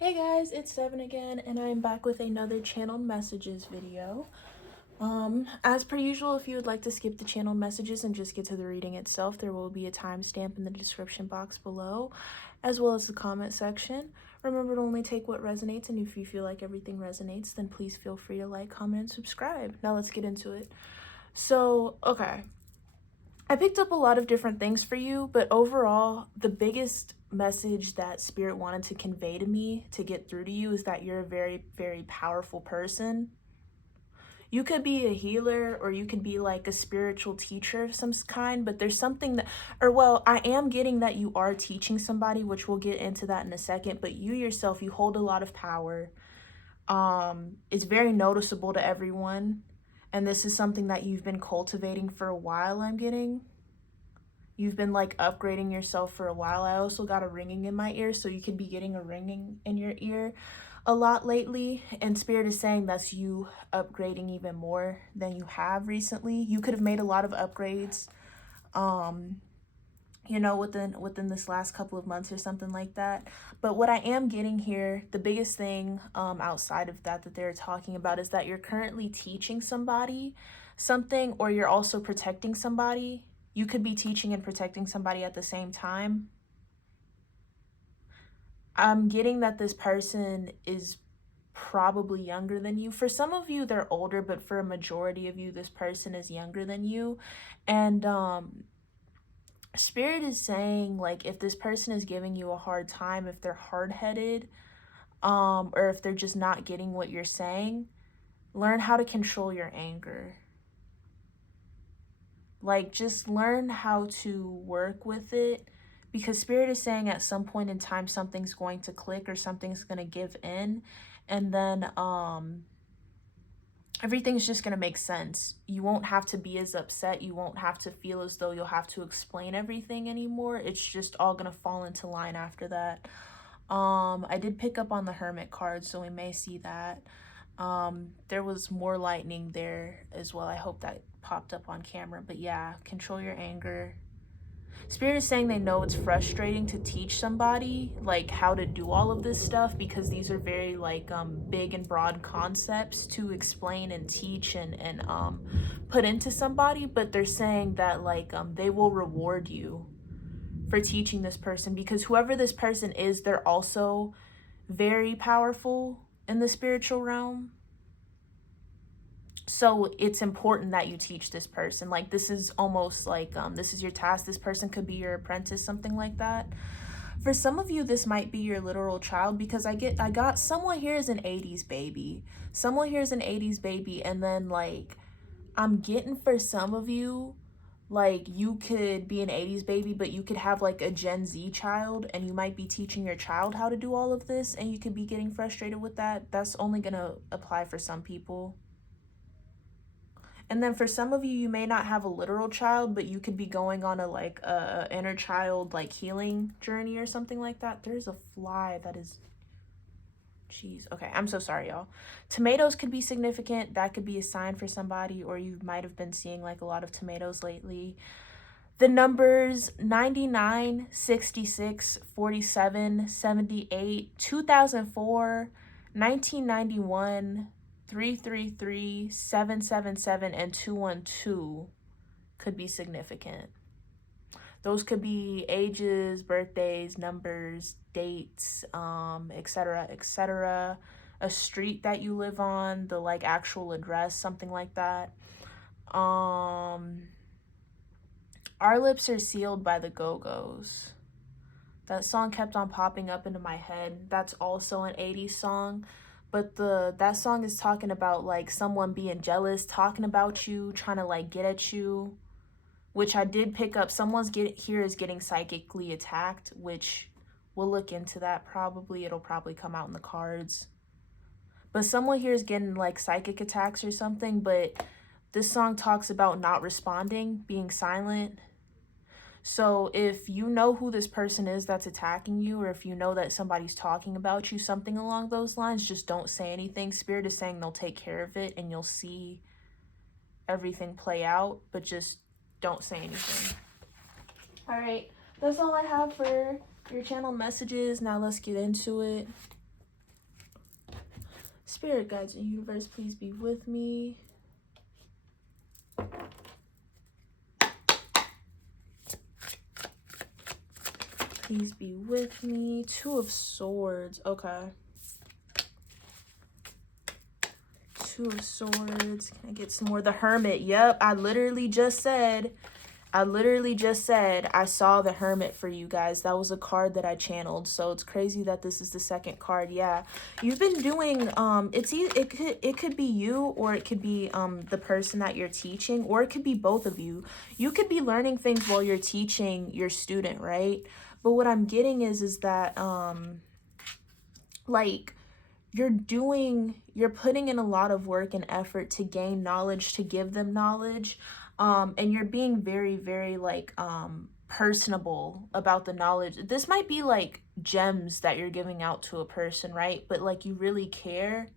Hey guys, it's Seven again, and I'm back with another channeled messages video. As per usual, if you would like to skip the channeled messages and just get to the reading itself, there will be a timestamp in the description box below, as well as the comment section. Remember to only take what resonates, and if you feel like everything resonates, then please feel free to like, comment, and subscribe. Now let's get into it. So, okay. I picked up a lot of different things for you, but overall, the biggest message that Spirit wanted to convey to me to get through to you is that you're a very, very powerful person. You could be a healer or you could be like a spiritual teacher of some kind, but there's something that, or well, I am getting that you are teaching somebody, which we'll get into that in a second, but you yourself, you hold a lot of power. It's very noticeable to everyone. And this is something that you've been cultivating for a while, I'm getting. You've been like upgrading yourself for a while. I also got a ringing in my ear, so you could be getting a ringing in your ear a lot lately. And Spirit is saying that's you upgrading even more than you have recently. You could have made a lot of upgrades, within this last couple of months or something like that. But what I am getting here, the biggest thing outside of that they're talking about is that you're currently teaching somebody something, or you're also protecting somebody. You could be teaching and protecting somebody at the same time. I'm getting that this person is probably younger than you. For some of you, they're older, but for a majority of you, this person is younger than you. And Spirit is saying, like, if this person is giving you a hard time, if they're hard-headed, or if they're just not getting what you're saying, learn how to control your anger. Like, just learn how to work with it, because Spirit is saying at some point in time something's going to click or something's going to give in, and then everything's just going to make sense. You won't have to be as upset. You won't have to feel as though you'll have to explain everything anymore. It's just all going to fall into line after that. I did pick up on the Hermit card, so we may see that. There was more lightning there as well. I hope that popped up on camera. But yeah, control your anger. Spirit is saying they know it's frustrating to teach somebody like how to do all of this stuff, because these are very like big and broad concepts to explain and teach and put into somebody. But they're saying that like they will reward you for teaching this person, because whoever this person is, they're also very powerful in the spiritual realm. So it's important that you teach this person. Like, this is almost like this is your task. This person could be your apprentice, something like that. For some of you, this might be your literal child, because I got someone here is an 80s baby. Someone here is an 80s baby, and then like I'm getting for some of you, like you could be an 80s baby, but you could have like a Gen Z child, and you might be teaching your child how to do all of this, and you could be getting frustrated with that. That's only gonna apply for some people. And then for some of you, you may not have a literal child, but you could be going on a inner child like healing journey or something like that. There's a fly that is, jeez. Okay, I'm so sorry, y'all. Tomatoes could be significant. That could be a sign for somebody, or you might have been seeing like a lot of tomatoes lately. The numbers 99, 66, 47, 78, 2004, 1991, 333, 777, and 212 could be significant. Those could be ages, birthdays, numbers, dates, etc., etc. A street that you live on, the like actual address, something like that. Our Lips Are Sealed by the Go-Go's. That song kept on popping up into my head. That's also an 80s song. But that song is talking about like someone being jealous, talking about you, trying to like get at you. Which I did pick up. Someone's here is getting psychically attacked, which we'll look into that probably. It'll probably come out in the cards. But someone here is getting like psychic attacks or something. But this song talks about not responding, being silent. So if you know who this person is that's attacking you, or if you know that somebody's talking about you, something along those lines, just don't say anything. Spirit is saying they'll take care of it and you'll see everything play out, but just don't say anything. All right, that's all I have for your channel messages. Now let's get into it. Spirit guides and universe, please be with me. Please be with me. Two of Swords. Okay. Two of Swords. Can I get some more? The Hermit. Yep. I literally just said I saw the Hermit for you guys. That was a card that I channeled. So it's crazy that this is the second card. Yeah. You've been doing it could be you, or it could be the person that you're teaching, or it could be both of you. You could be learning things while you're teaching your student, right? But what I'm getting is that like you're putting in a lot of work and effort to gain knowledge, to give them knowledge, and you're being very, very like personable about the knowledge. This might be like gems that you're giving out to a person, right? But like you really care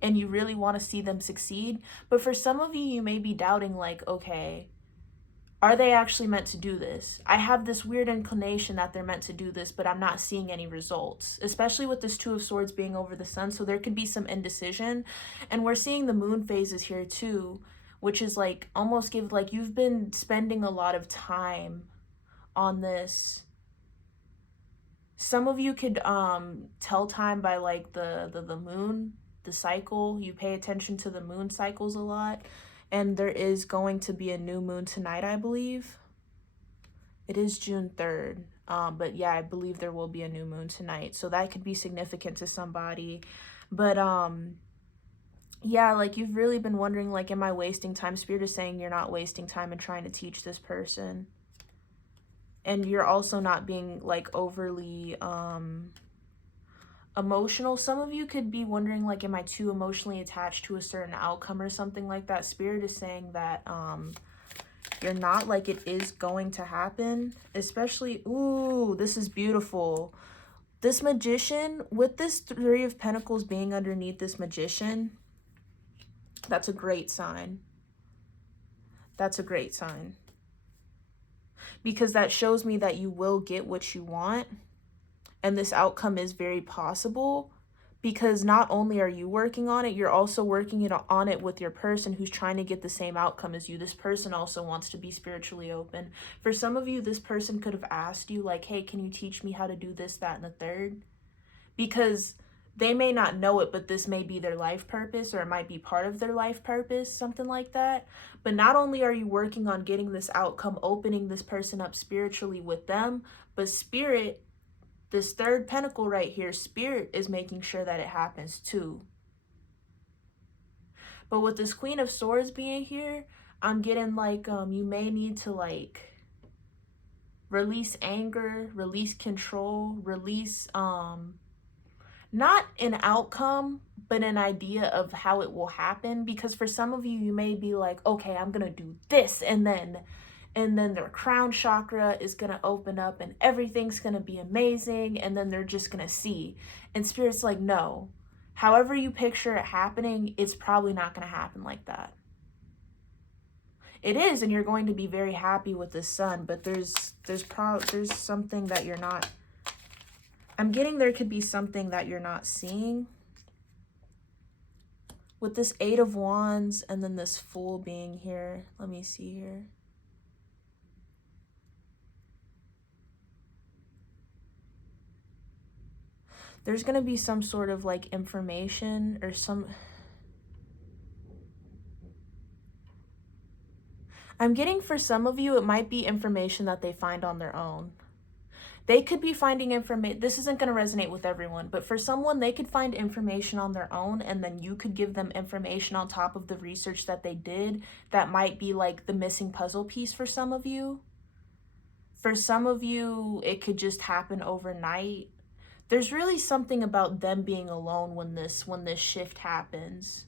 and you really want to see them succeed. But for some of you, you may be doubting, like, okay, are they actually meant to do this? I have this weird inclination that they're meant to do this, but I'm not seeing any results, especially with this Two of Swords being over the Sun. So there could be some indecision. And we're seeing the moon phases here too, which is like almost give like you've been spending a lot of time on this. Some of you could tell time by like the moon, the cycle. You pay attention to the moon cycles a lot. And there is going to be a new moon tonight, I believe. It is June 3rd. But yeah, I believe there will be a new moon tonight. So that could be significant to somebody. But yeah, like you've really been wondering, like, am I wasting time? Spirit is saying you're not wasting time in trying to teach this person. And you're also not being like overly emotional. Some of you could be wondering, like, am I too emotionally attached to a certain outcome or something like that? Spirit is saying that you're not, like, it is going to happen. Especially, ooh, this is beautiful. This Magician, with this Three of Pentacles being underneath this Magician, that's a great sign. That's a great sign. Because that shows me that you will get what you want. And this outcome is very possible, because not only are you working on it, you're also working on it with your person who's trying to get the same outcome as you. This person also wants to be spiritually open. For some of you, this person could have asked you, like, hey, can you teach me how to do this, that, and the third? Because they may not know it, but this may be their life purpose, or it might be part of their life purpose, something like that. But not only are you working on getting this outcome, opening this person up spiritually with them, but Spirit, this third pentacle right here, Spirit is making sure that it happens too. But with this Queen of Swords being here, I'm getting like you may need to like release anger, release control, release not an outcome, but an idea of how it will happen. Because for some of you, you may be like, okay, I'm gonna do this, and then their crown chakra is going to open up and everything's going to be amazing, and then they're just going to see. And Spirit's like, no. However you picture it happening, it's probably not going to happen like that. It is, and you're going to be very happy with this Sun, but there's something that you're not. I'm getting there could be something that you're not seeing. With this Eight of Wands and then this Fool being here. Let me see here. There's going to be some sort of like information or some. I'm getting for some of you, it might be information that they find on their own. They could be finding information. This isn't going to resonate with everyone, but for someone, they could find information on their own, and then you could give them information on top of the research that they did. That might be like the missing puzzle piece for some of you. For some of you, it could just happen overnight. There's really something about them being alone when this shift happens.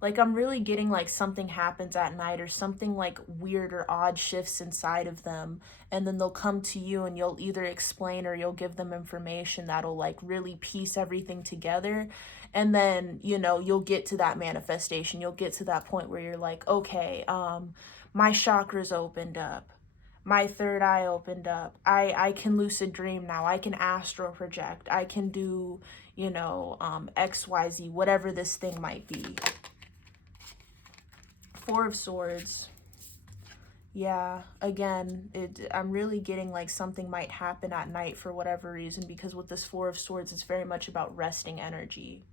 Like, I'm really getting like something happens at night, or something like weird or odd shifts inside of them, and then they'll come to you and you'll either explain or you'll give them information that'll like really piece everything together. And then, you know, you'll get to that manifestation. You'll get to that point where you're like, okay, my chakras opened up. My third eye opened up. I can lucid dream now. I can astral project. I can do, you know, XYZ, whatever this thing might be. Four of Swords. Yeah, again, I'm really getting like something might happen at night for whatever reason, because with this Four of Swords, it's very much about resting energy.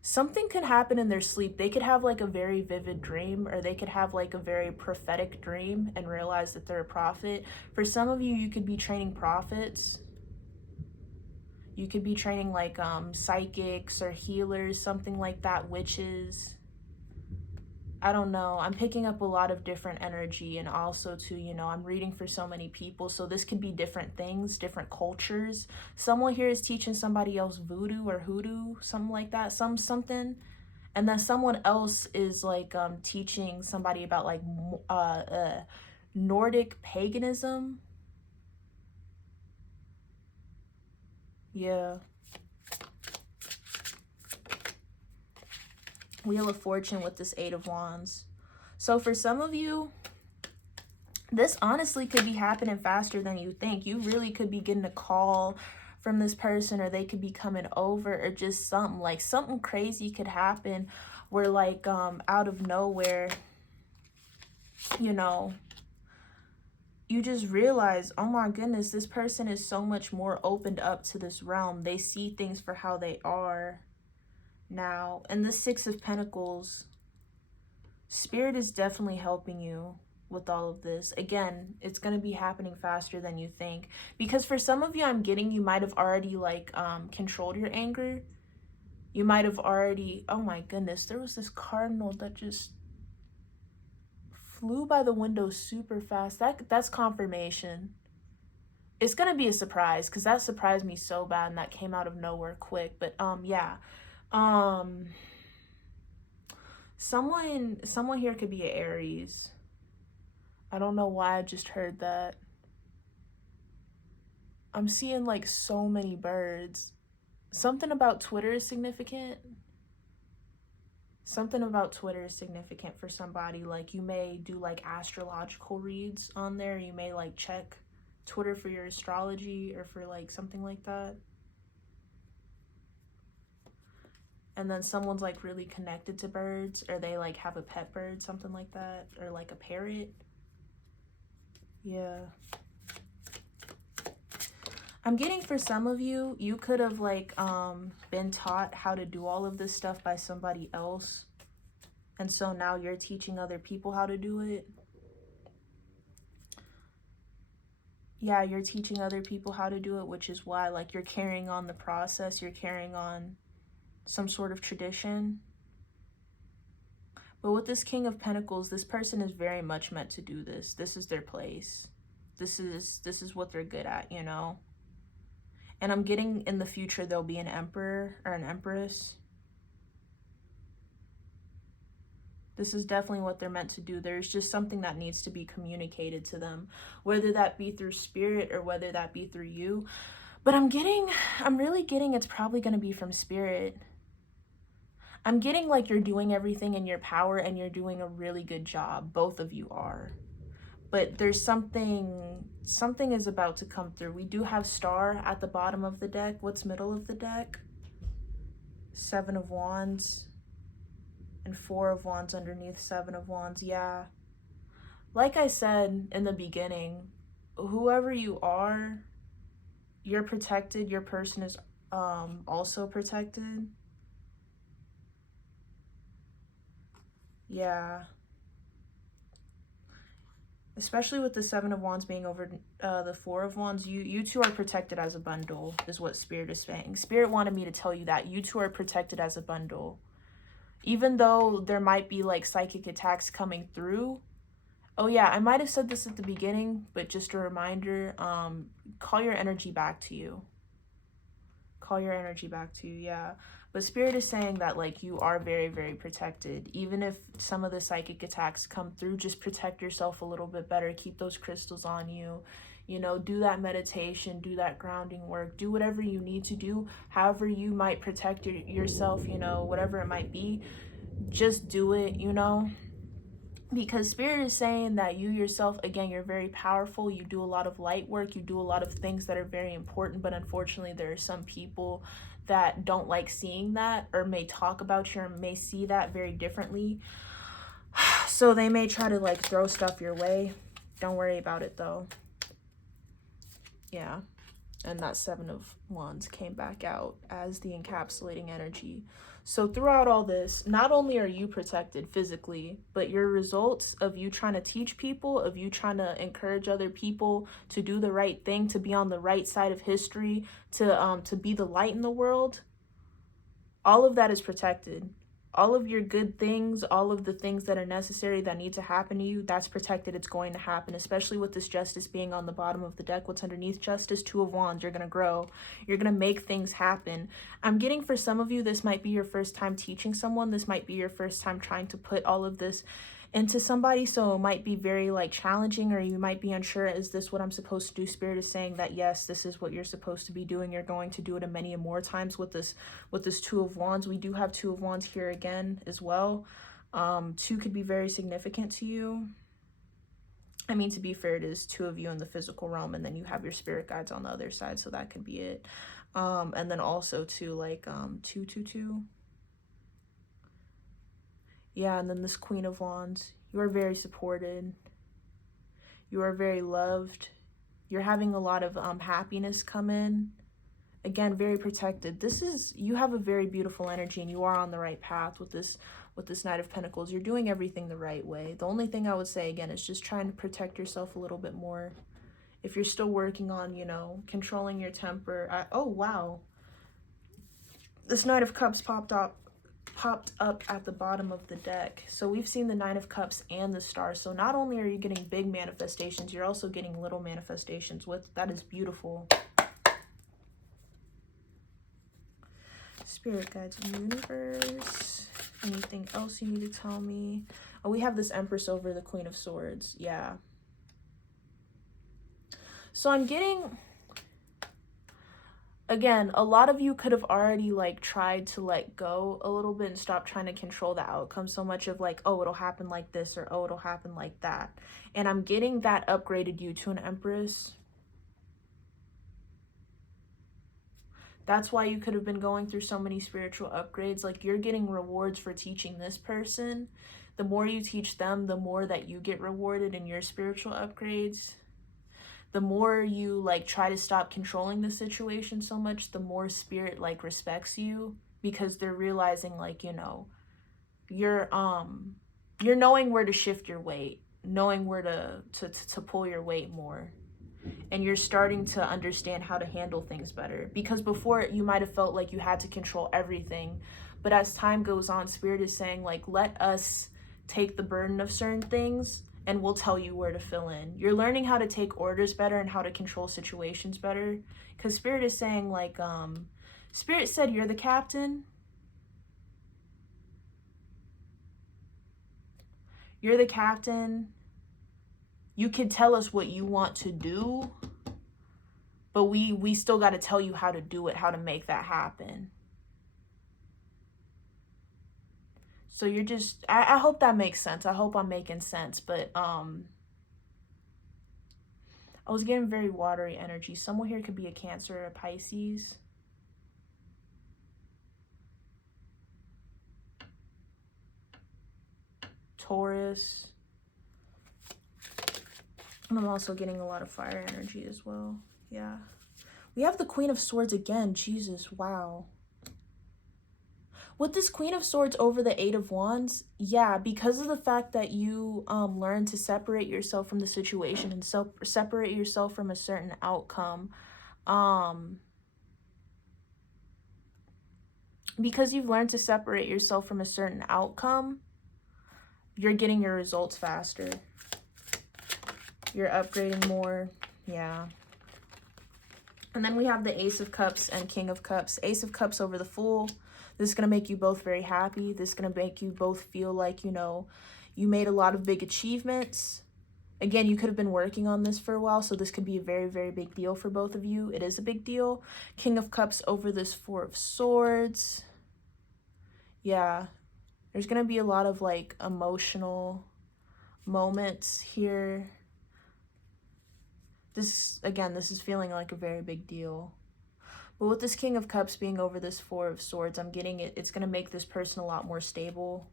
Something could happen in their sleep. They could have like a very vivid dream, or they could have like a very prophetic dream and realize that they're a prophet. For some of you, you could be training prophets. You could be training like psychics or healers, something like that, witches. I don't know. I'm picking up a lot of different energy, and also too, you know, I'm reading for so many people. So this could be different things, different cultures. Someone here is teaching somebody else voodoo or hoodoo, something like that, something. And then someone else is like teaching somebody about like Nordic paganism. Yeah. Wheel of Fortune with this Eight of Wands. So for some of you, this honestly could be happening faster than you think. You really could be getting a call from this person, or they could be coming over, or just something like something crazy could happen where like out of nowhere, you know, you just realize, oh my goodness, this person is so much more opened up to this realm. They see things for how they are now. And the Six of Pentacles, Spirit is definitely helping you with all of this. Again, it's going to be happening faster than you think, because for some of you, I'm getting, you might have already like controlled your anger. You might have already, oh my goodness, there was this cardinal that just flew by the window super fast. That's confirmation. It's going to be a surprise, because that surprised me so bad, and that came out of nowhere quick. But yeah. Someone here could be an Aries. I don't know why I just heard that. I'm seeing like so many birds. Something about Twitter is significant. Something about Twitter is significant for somebody. Like you may do like astrological reads on there. You may like check Twitter for your astrology, or for like something like that. And then someone's like really connected to birds, or they like have a pet bird, something like that, or like a parrot. Yeah. I'm getting, for some of you, you could have like been taught how to do all of this stuff by somebody else. And so now you're teaching other people how to do it. Yeah, you're teaching other people how to do it, which is why like you're carrying on the process. You're carrying on some sort of tradition. But with this King of Pentacles, this person is very much meant to do this. This is their place. This is what they're good at, you know? And I'm getting in the future there'll be an emperor or an empress. This is definitely what they're meant to do. There's just something that needs to be communicated to them, whether that be through spirit or whether that be through you. But I'm really getting it's probably going to be from spirit. I'm getting like you're doing everything in your power, and you're doing a really good job. Both of you are. But there's something is about to come through. We do have Star at the bottom of the deck. What's middle of the deck? Seven of Wands and Four of Wands underneath Seven of Wands. Yeah. Like I said in the beginning, whoever you are, you're protected. Your person is also protected. Yeah. Especially with the Seven of Wands being over the Four of Wands, you two are protected as a bundle, is what Spirit is saying. Spirit wanted me to tell you that. You two are protected as a bundle. Even though there might be like psychic attacks coming through. Oh yeah, I might have said this at the beginning, but just a reminder, call your energy back to you. Call your energy back to you, yeah. But Spirit is saying that like you are very, very protected. Even if some of the psychic attacks come through, just protect yourself a little bit better. Keep those crystals on you. You know, do that meditation, do that grounding work, do whatever you need to do. However you might protect yourself, you know, whatever it might be, just do it, you know. because Spirit is saying that you yourself, again, you're very powerful. You do a lot of light work. You do a lot of things that are very important. But unfortunately, there are some people that don't like seeing that, or may talk about you, or may see that very differently. So they may try to like throw stuff your way. Don't worry about it though. Yeah. And that Seven of Wands came back out as the encapsulating energy. So throughout all this, not only are you protected physically, but your results of you trying to teach people, of you trying to encourage other people to do the right thing, to be on the right side of history, to be the light in the world, all of that is protected. All of your good things, all of the things that are necessary that need to happen to you, that's protected. It's going to happen, especially with this Justice being on the bottom of the deck. What's underneath Justice? Two of Wands. You're going to grow. You're going to make things happen. I'm getting, for some of you, this might be your first time teaching someone. This might be your first time trying to put all of this into somebody, so it might be very like challenging, or you might be unsure, is this what I'm supposed to do? Spirit is saying that yes, this is what you're supposed to be doing. You're going to do it many more times with this Two of Wands. We do have Two of Wands here again as well. Two could be very significant to you. I mean, to be fair, it is two of you in the physical realm, and then you have your spirit guides on the other side, so that could be it. And then also too, like 222. Yeah, and then this Queen of Wands. You are very supported. You are very loved. You're having a lot of happiness come in. Again, very protected. You have a very beautiful energy, and you are on the right path with this Knight of Pentacles. You're doing everything the right way. The only thing I would say, again, is just trying to protect yourself a little bit more. If you're still working on, controlling your temper. Oh, wow. This Knight of Cups popped up at the bottom of the deck. So we've seen the Nine of Cups and the Star. So not only are you getting big manifestations, you're also getting little manifestations. That is beautiful. Spirit guides, universe. Anything else you need to tell me? Oh, we have this Empress over the Queen of Swords. Yeah. So I'm getting, again, a lot of you could have already like tried to let go a little bit and stop trying to control the outcome so much of like, oh, it'll happen like this, or oh, it'll happen like that. And I'm getting that upgraded you to an Empress. That's why you could have been going through so many spiritual upgrades. Like, you're getting rewards for teaching this person. The more you teach them, the more that you get rewarded in your spiritual upgrades. The more you like try to stop controlling the situation so much, the more Spirit like respects you, because they're realizing like, you're knowing where to shift your weight, knowing where to pull your weight more. And you're starting to understand how to handle things better. Because before, you might have felt like you had to control everything. But as time goes on, Spirit is saying, like, let us take the burden of certain things, and we'll tell you where to fill in. You're learning how to take orders better and how to control situations better. Because Spirit is saying, like, Spirit said you're the captain. You're the captain. You could tell us what you want to do, but we still got to tell you how to do it, how to make that happen. So you're just, I hope that makes sense. I hope I'm making sense, but I was getting very watery energy. Someone here could be a Cancer or a Pisces. Taurus. And I'm also getting a lot of fire energy as well. Yeah. We have the Queen of Swords again. Jesus, wow. With this Queen of Swords over the Eight of Wands, yeah, because of the fact that you learn to separate yourself from the situation and separate yourself from a certain outcome, because you've learned to separate yourself from a certain outcome, you're getting your results faster. You're upgrading more. Yeah. And then we have the Ace of Cups and King of Cups. Ace of Cups over the Fool. This is going to make you both very happy. This is going to make you both feel like, you made a lot of big achievements. Again, you could have been working on this for a while, so this could be a very, very big deal for both of you. It is a big deal. King of Cups over this Four of Swords. Yeah. There's going to be a lot of, like, emotional moments here. This, again, this is feeling like a very big deal. But with this King of Cups being over this Four of Swords, I'm getting it. It's going to make this person a lot more stable,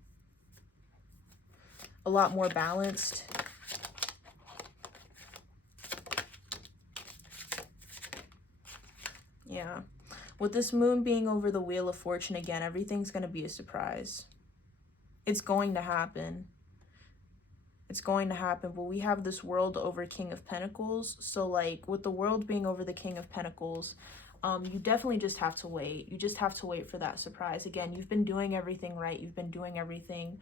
a lot more balanced. Yeah. With this Moon being over the Wheel of Fortune again, everything's going to be a surprise. It's going to happen. It's going to happen. But we have this World over King of Pentacles. So, like, with the World being over the King of Pentacles, you definitely just have to wait. You just have to wait for that surprise. Again, you've been doing everything right. You've been doing everything,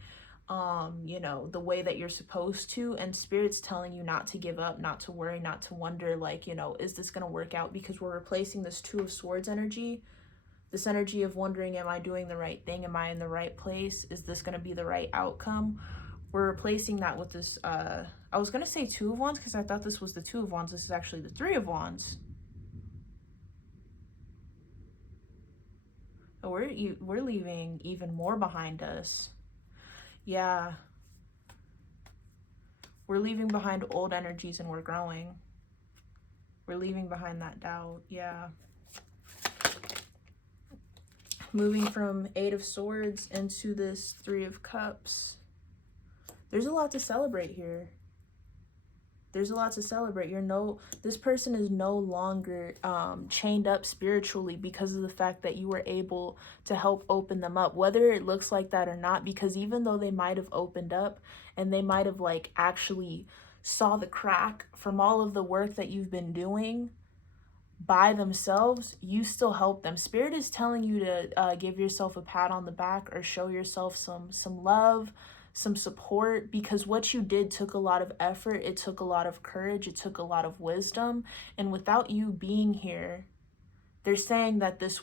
you know, the way that you're supposed to. And Spirit's telling you not to give up, not to worry, not to wonder, like, you know, is this going to work out? Because we're replacing this Two of Swords energy. This energy of wondering, am I doing the right thing? Am I in the right place? Is this going to be the right outcome? We're replacing that with this, I was going to say Two of Wands because I thought this was the Two of Wands. This is actually the Three of Wands. We're leaving even more behind us. Yeah. We're leaving behind old energies and we're growing. We're leaving behind that doubt. Yeah. Moving from Eight of Swords into this Three of Cups. There's a lot to celebrate here. There's a lot to celebrate. This person is no longer chained up spiritually because of the fact that you were able to help open them up, whether it looks like that or not, because even though they might have opened up and they might have like actually saw the crack from all of the work that you've been doing by themselves, you still help them. Spirit is telling you to give yourself a pat on the back or show yourself some love, some support, because what you did took a lot of effort. It took a lot of courage. It took a lot of wisdom. And without you being here, they're saying that this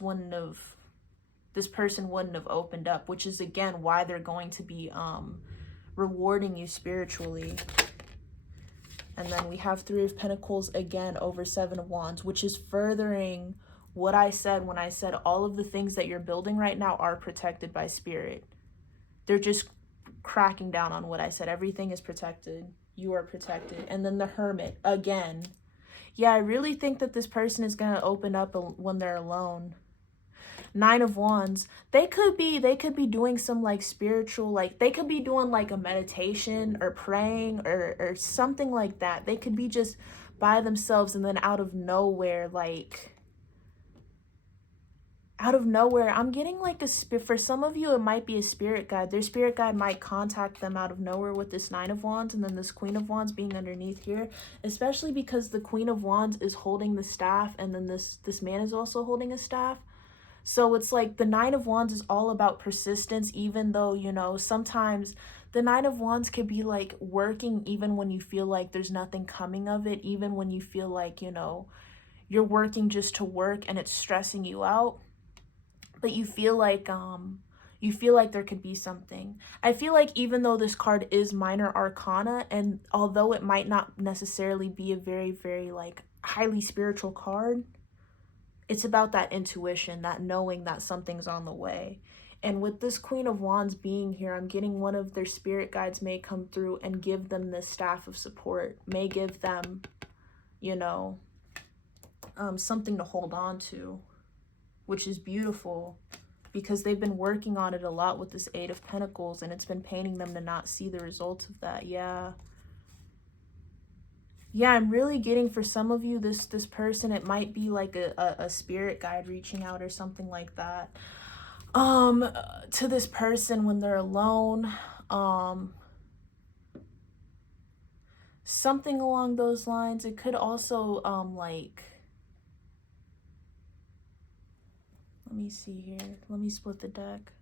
person wouldn't have opened up, which is again why they're going to be rewarding you spiritually. And then we have Three of Pentacles again over Seven of Wands, which is furthering what I said when I said all of the things that you're building right now are protected by Spirit. They're just cracking down on what I said. Everything is protected. You are protected. And then the Hermit again. Yeah, I really think that this person is going to open up when they're alone. Nine of Wands. They could be doing some like spiritual, like they could be doing like a meditation or praying or something like that. They could be just by themselves, and then out of nowhere, I'm getting like for some of you, it might be a spirit guide. Their spirit guide might contact them out of nowhere with this Nine of Wands and then this Queen of Wands being underneath here, especially because the Queen of Wands is holding the staff and then this man is also holding a staff. So it's like the Nine of Wands is all about persistence, even though, you know, sometimes the Nine of Wands could be like working even when you feel like there's nothing coming of it, even when you feel like, you know, you're working just to work and it's stressing you out. But you feel like there could be something. I feel like even though this card is minor arcana, and although it might not necessarily be a very, very like highly spiritual card, it's about that intuition, that knowing that something's on the way. And with this Queen of Wands being here, I'm getting one of their spirit guides may come through and give them this staff of support, may give them, you know, something to hold on to, which is beautiful because they've been working on it a lot with this Eight of Pentacles, and it's been paining them to not see the results of that. Yeah, I'm really getting for some of you, this person, it might be like a spirit guide reaching out or something like that to this person when they're alone, something along those lines. It could also like, let me see here, let me split the deck.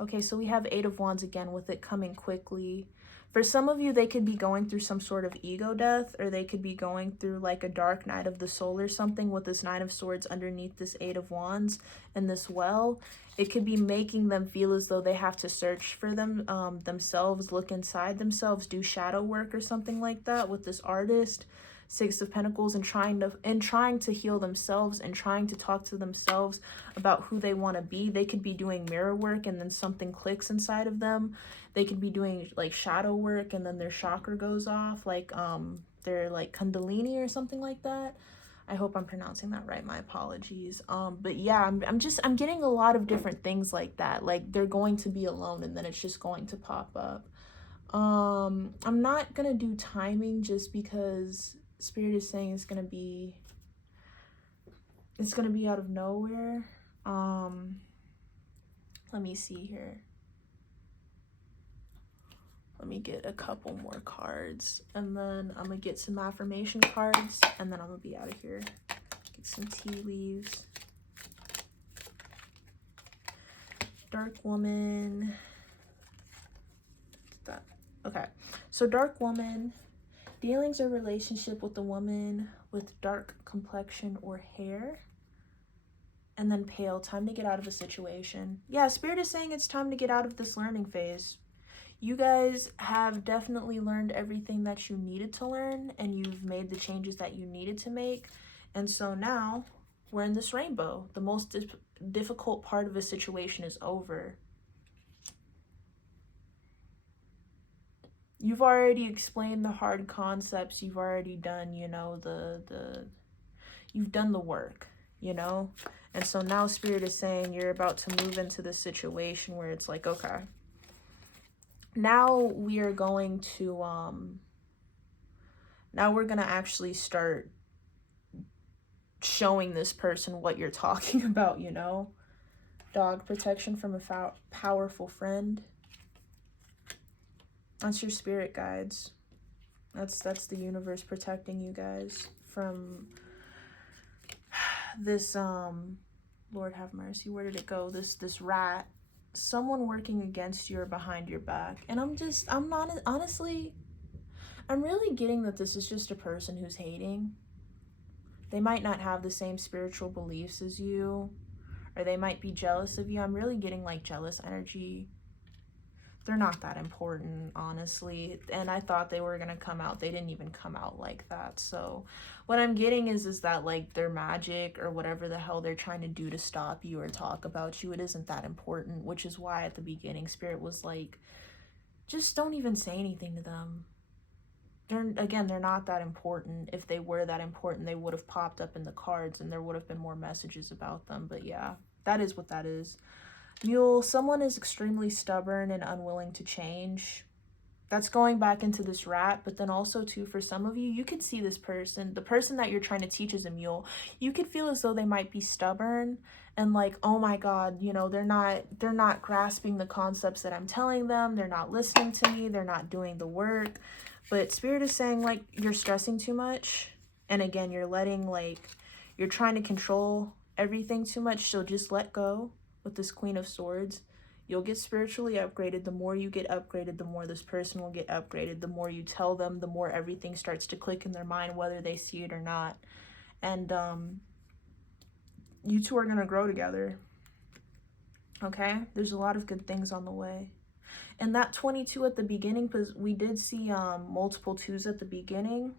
Okay, so we have Eight of Wands again with it coming quickly. For some of you, they could be going through some sort of ego death, or they could be going through like a dark night of the soul or something with this Nine of Swords underneath this Eight of Wands and this Well. It could be making them feel as though they have to search for themselves, look inside themselves, do shadow work or something like that with this Artist. Six of Pentacles, and trying to heal themselves and trying to talk to themselves about who they want to be. They could be doing mirror work and then something clicks inside of them. They could be doing like shadow work and then their chakra goes off, like their like Kundalini or something like that. I hope I'm pronouncing that right. My apologies. But yeah, I'm getting a lot of different things like that. Like they're going to be alone and then it's just going to pop up. I'm not gonna do timing just because Spirit is saying it's gonna be out of nowhere. Let me see here. Let me get a couple more cards and then I'm gonna get some affirmation cards and then I'm gonna be out of here. Get some tea leaves. Dark Woman. That. Okay, so Dark Woman, dealings or relationship with a woman with dark complexion or hair. And then Pale, time to get out of a situation. Yeah, Spirit is saying it's time to get out of this learning phase. You guys have definitely learned everything that you needed to learn and you've made the changes that you needed to make. And so now we're in this rainbow. The most difficult part of a situation is over. You've already explained the hard concepts. You've already done, you know, you've done the work, you know? And so now Spirit is saying you're about to move into this situation where it's like, okay, now we are going to, now we're going to actually start showing this person what you're talking about, you know? Dog, protection from a powerful friend. That's your spirit guides. That's the universe protecting you guys from this, Lord have mercy, where did it go? This rat. Someone working against you or behind your back. And honestly, I'm really getting that this is just a person who's hating. They might not have the same spiritual beliefs as you, or they might be jealous of you. I'm really getting like jealous energy. They're not that important, honestly. And I thought they were going to come out. They didn't even come out like that. So what I'm getting is that like their magic or whatever the hell they're trying to do to stop you or talk about you, it isn't that important, which is why at the beginning Spirit was like, just don't even say anything to them. They're not that important. If they were that important, they would have popped up in the cards and there would have been more messages about them. But yeah, that is what that is. Mule, someone is extremely stubborn and unwilling to change. That's going back into this rat, but then also too, for some of you, you could see this person, the person that you're trying to teach is a mule. You could feel as though they might be stubborn and like, oh my God, you know, they're not grasping the concepts that I'm telling them. They're not listening to me. They're not doing the work. But Spirit is saying like you're stressing too much. And again, you're trying to control everything too much. So just let go. With this Queen of Swords, you'll get spiritually upgraded. The more you get upgraded, the more this person will get upgraded. The more you tell them, the more everything starts to click in their mind, whether they see it or not. And you two are going to grow together. Okay? There's a lot of good things on the way. And that 22 at the beginning, because we did see multiple 2s at the beginning,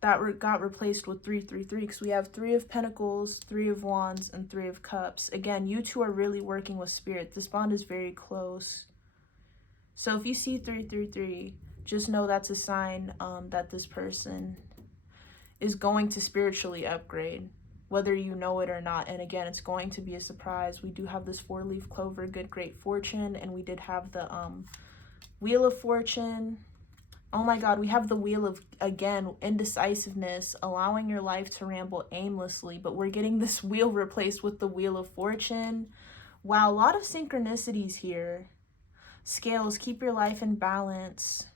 that got replaced with 333 because we have 3 of Pentacles, 3 of Wands, and 3 of Cups. Again, you two are really working with Spirit. This bond is very close. So if you see 333, just know that's a sign that this person is going to spiritually upgrade, whether you know it or not. And again, it's going to be a surprise. We do have this 4-leaf clover, good, great fortune, and we did have the Wheel of Fortune. Oh my God, we have the Wheel of, again, indecisiveness, allowing your life to ramble aimlessly, but we're getting this wheel replaced with the Wheel of Fortune. Wow, a lot of synchronicities here. Scales, keep your life in balance.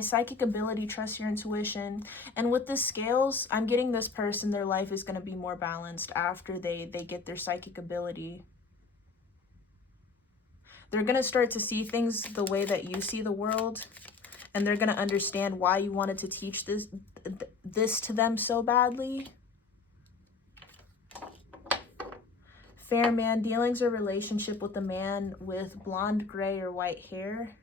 Psychic ability, trust your intuition. And with the Scales, I'm getting this person, their life is going to be more balanced after they get their psychic ability. They're going to start to see things the way that you see the world. And they're going to understand why you wanted to teach this to them so badly. Fair man, dealings or relationship with a man with blonde, gray, or white hair.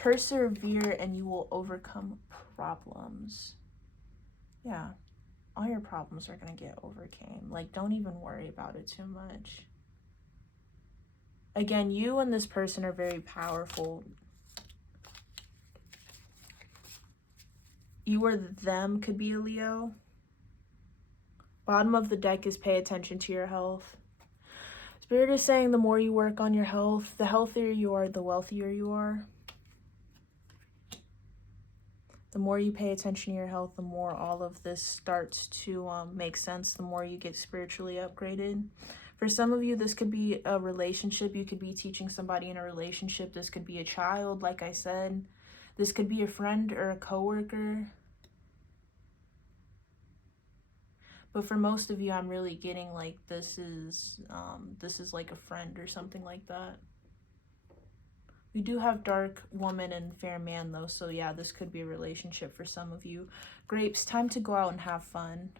Persevere and you will overcome problems. Yeah, all your problems are going to get overcame. Like, don't even worry about it too much. Again, you and this person are very powerful. You or them could be a Leo. Bottom of the deck is pay attention to your health. Spirit is saying the more you work on your health, the healthier you are, the wealthier you are. The more you pay attention to your health, the more all of this starts to make sense, the more you get spiritually upgraded. For some of you, this could be a relationship. You could be teaching somebody in a relationship. This could be a child, like I said. This could be a friend or a coworker. But for most of you, I'm really getting like this is like a friend or something like that. We do have dark woman and fair man though, so yeah, this could be a relationship for some of you. Grapes, time to go out and have fun.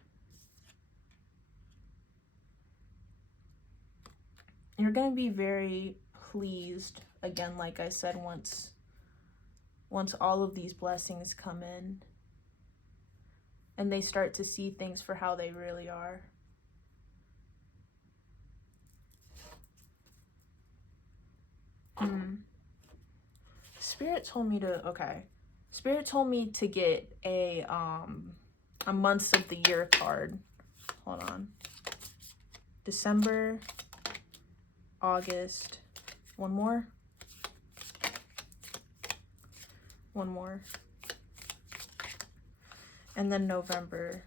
You're going to be very pleased, again, like I said, once all of these blessings come in and they start to see things for how they really are. Spirit told me to get a months of the year card. Hold on. December, August, one more, and then November.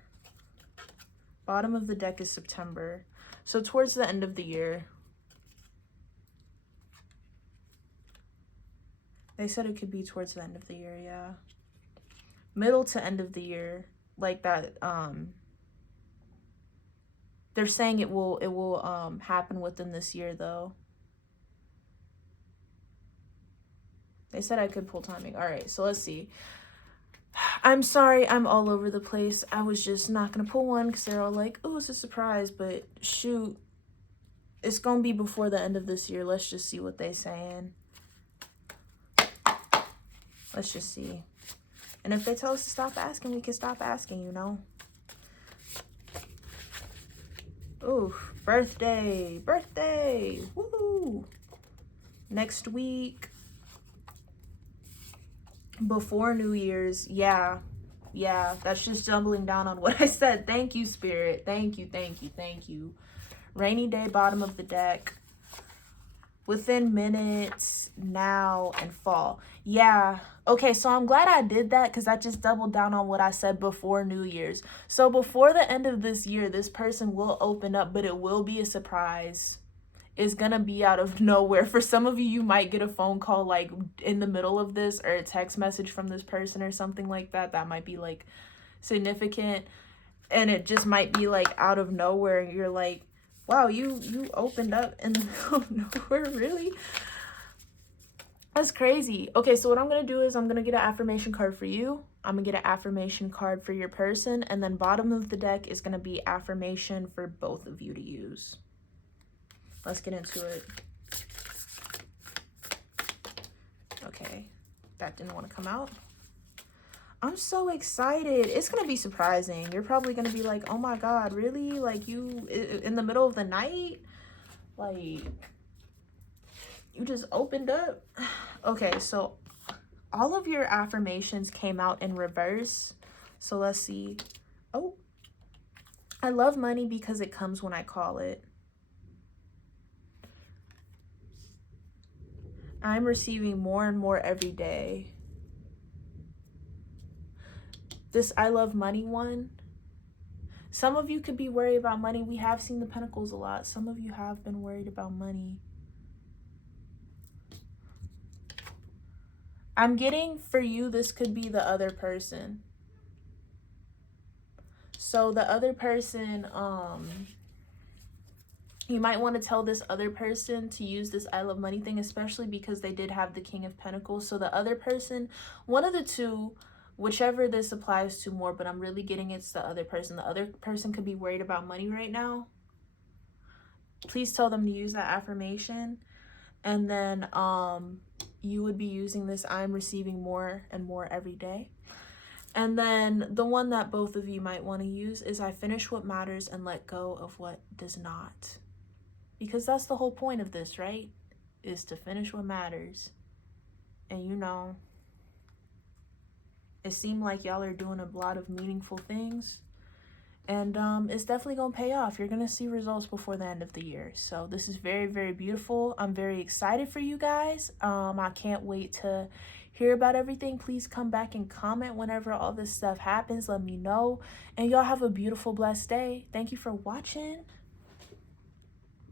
Bottom of the deck is September. So towards the end of the year. They said it could be towards the end of the year, yeah. Middle to end of the year, like that. They're saying it will happen within this year, though. They said I could pull timing. All right, so let's see. I'm sorry, I'm all over the place. I was just not gonna pull one because they're all like, "Oh, it's a surprise," but shoot, it's gonna be before the end of this year. Let's just see what they're saying. Let's just see. And if they tell us to stop asking, we can stop asking, you know? Ooh, birthday. Woohoo! Next week. Before New Year's. Yeah, that's just doubling down on what I said. Thank you, Spirit. Thank you. Rainy day, bottom of the deck. Within minutes, now, and fall. Yeah. Okay, so I'm glad I did that because that just doubled down on what I said before New Year's. So before the end of this year, this person will open up, but it will be a surprise. It's gonna be out of nowhere. For some of you, you might get a phone call like in the middle of this or a text message from this person or something like that. That might be like significant. And it just might be like out of nowhere. And you're like, wow, you opened up in the middle of nowhere, really? That's crazy. Okay, so what I'm going to do is I'm going to get an affirmation card for you. I'm going to get an affirmation card for your person. And then bottom of the deck is going to be affirmation for both of you to use. Let's get into it. Okay, that didn't want to come out. I'm so excited. It's going to be surprising. You're probably going to be like, oh my God, really? Like you, in the middle of the night? Like, you just opened up? Okay, so all of your affirmations came out in reverse. So let's see. Oh, I love money because it comes when I call it. I'm receiving more and more every day. This I love money one. Some of you could be worried about money. We have seen the pentacles a lot. Some of you have been worried about money. I'm getting for you, this could be the other person. So the other person, you might want to tell this other person to use this I love money thing, especially because they did have the King of Pentacles. So the other person, one of the two, whichever this applies to more, but I'm really getting it's the other person. The other person could be worried about money right now. Please tell them to use that affirmation. And then you would be using this I'm receiving more and more every day. And then the one that both of you might want to use is I finish what matters and let go of what does not. Because that's the whole point of this, right? Is to finish what matters. And you know, it seemed like y'all are doing a lot of meaningful things. And it's definitely going to pay off. You're going to see results before the end of the year. So this is very, very beautiful. I'm very excited for you guys. I can't wait to hear about everything. Please come back and comment whenever all this stuff happens. Let me know. And y'all have a beautiful, blessed day. Thank you for watching.